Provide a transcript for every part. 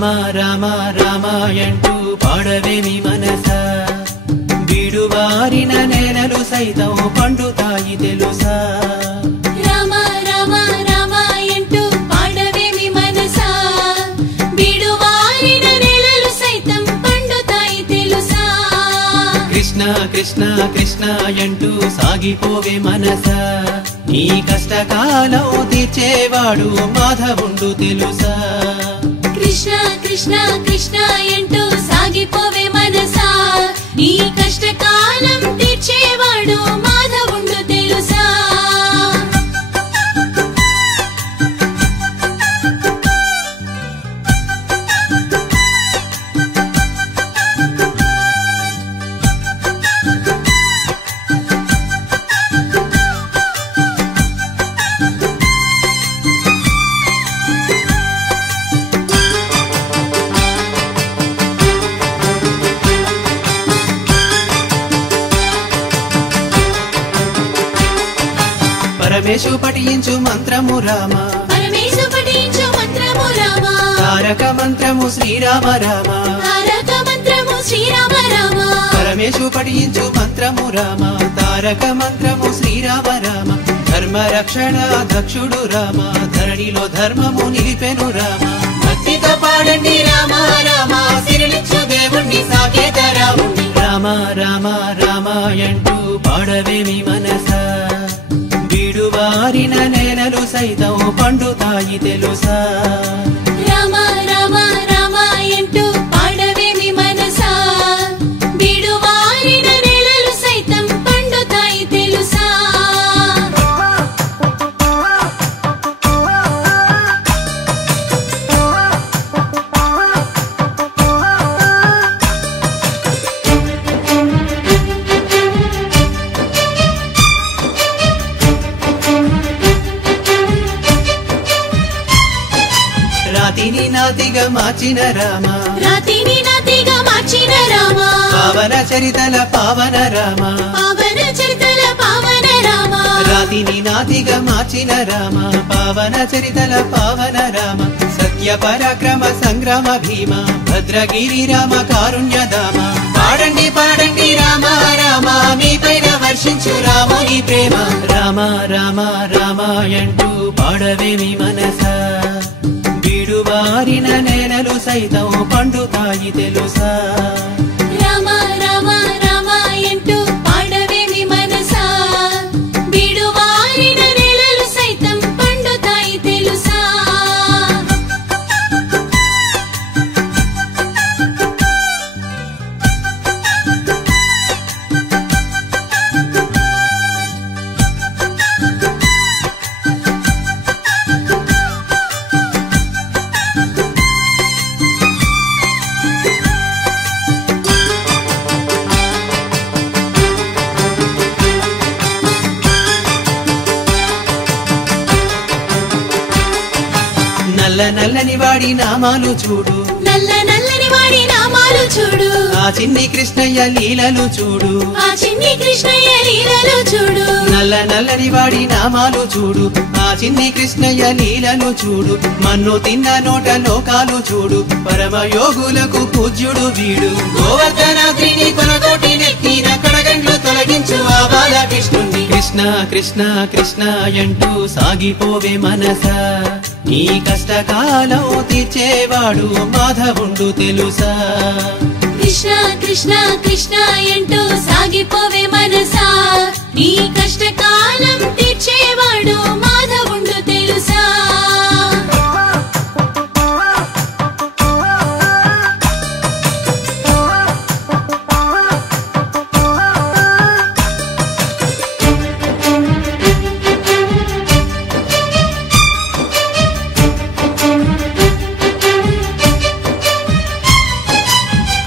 రామ రామ రామాయంటూ పాడవేమి మనసా బీడువారిన నేలలు సైతం పండుతాయి తెలుసా రామ రామ రామాయంటూ పాడవేమి మనసా బీడువారిన నేలలు సైతం పండుతాయి తెలుసా కృష్ణ కృష్ణ కృష్ణ అంటూ సాగిపోవే మనసా నీ కష్టకాలం తీర్చేవాడు మాధవుండు తెలుసా కృష్ణ కృష్ణ కృష్ణ అంటూ సాగిపోవే మనసా నీ కష్టకాలం తీర్చేవాడు మాధవుండు తెలుసా పరమేశు పఠించు మంత్రము రామ పరమేశు పఠించు మంత్రము రామ తారక మంత్రము శ్రీరామ రామ తారక మంత్రము శ్రీరామ రామ పరమేశు పఠించు మంత్రము రామ తారక మంత్రము శ్రీరామ రామ ధర్మ రక్షణ దక్షుడు రామ ధరణిలో ధర్మము నిలిపెను రామ భక్తితో పాడండి రామ రామ సిరిలిచ్చు దేవుణ్ణి సాకేత రాముణ్ణి రామ రామ రామాయంటూ పాడవేమి మనసా బీడువారిన నేలలు సైతం పండుతాయి తెలుసా రామ రామ రామాయంటూ పాడవేమి మనసా బీడువారిన నేలలు సైతం పండుతాయి తెలుసా రాతిని నాతిగా మార్చిన రామ రాతిని నాతిగా మార్చిన రామ పావన చరితల పావన రామ పావన చరితల పావన రామ రాతిని నాతిగా మార్చిన రామ పావన చరితల పావన రామ సత్య పరాక్రమ సంగ్రామ భీమ భద్రగిరి రామ కారుణ్యధామ పాడండి పాడండి రామ రామ మీ పైన వర్షించు రాముని ప్రేమ రామ రామ రామాయంటూ పాడవేమి మనసా బీడువారిన నేలలు సైతం పండుతాయి తెలుసా రామ రామ రామాయంటూ పాడవేమి మనసా బీడువారిన నేలలు సైతం పండుతాయి తెలుసా నల్ల నల్లని వాడి నామాలు చూడు నల్ల నల్లని వాడి నామాలు చూడు ఆ చిన్ని కృష్ణయ్య లీలలు చూడు ఆ చిన్ని కృష్ణయ్య లీలలు చూడు నల్ల నల్లని వాడి నామాలు చూడు ఆ చిన్ని కృష్ణయ్య లీలలు చూడు మన్ను తిన్న నోట లోకాలు చూడు పరమ యోగులకు పూజ్యుడు వీడు గోవర్ధనాద్రిని కొనతోటి నెక్కిన కడగండ్లు తొలగించు ఆ బాలకృష్ణుణ్ణి కృష్ణ కృష్ణ కృష్ణ అంటూ సాగిపోవే మనసా నీ కష్టకాలం తీర్చేవాడు మాధవుండు తెలుసా కృష్ణ కృష్ణ కృష్ణ అంటూ సాగిపోవే మనసా నీ కష్టకాలం తీర్చేవాడు మాధవుండు తెలుసా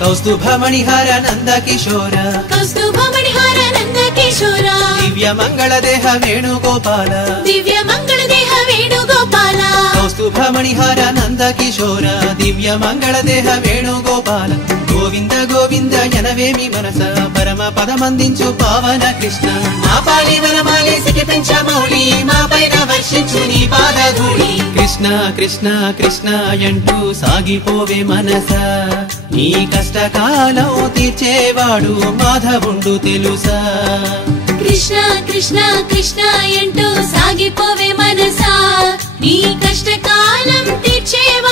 కౌస్తుభ మణిహార నంద కిశోర కౌస్తుభ మణిహార నంద కిశోర దివ్య మంగళ దేహ వేణుగోపాల దివ్య మంగళ దేహ వేణుగోపాల కౌస్తుభ మణిహార నంద కిశోర దివ్య మంగళ దేహ వేణుగోపాల గోవింద గోవింద ఎనవేమి మనస పరమ పదమందించు పావన కృష్ణ మా పాలి వనమాలి సిటి పెంచ మౌళి మా పైన వర్షించు నీ పాదధూళి కృష్ణ కృష్ణ కృష్ణ కృష్ణ అంటూ సాగిపోవే మనసా నీ కష్టకాలం తీర్చేవాడు మాధవుండు తెలుసా కృష్ణ కృష్ణ కృష్ణ అంటూ సాగిపోవే మనసా నీ కష్టకాలం తీర్చేవాడు